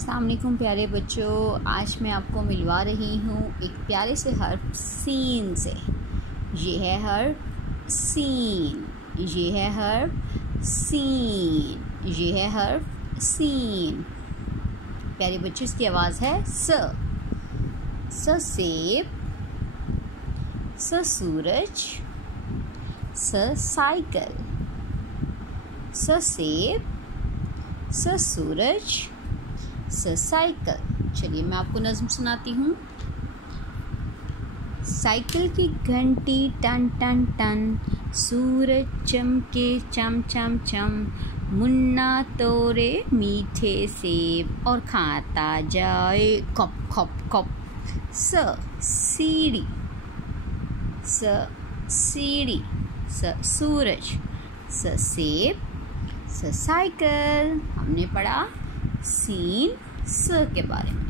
अस्सलाम वालेकुम प्यारे बच्चों, आज मैं आपको मिलवा रही हूँ एक प्यारे से हर्फ सीन से। ये है हर्फ सीन, ये है हर्फ सीन, ये है हर्फ सीन। प्यारे बच्चों, इसकी आवाज़ है स सेब, स सूरज, स साइकिल, स सेब, स सूरज, स साइकिल। चलिए मैं आपको नज़्म सुनाती हूँ। साइकिल की घंटी टन टन टन, सूरज चमके चम चम चम, मुन्ना तोड़े मीठे सेब और खाता जाए खप खप खप। स सीढ़ी, स सीढ़ी, स सूरज, स सेब, स साइकिल। हमने पढ़ा सीन स के बारे में।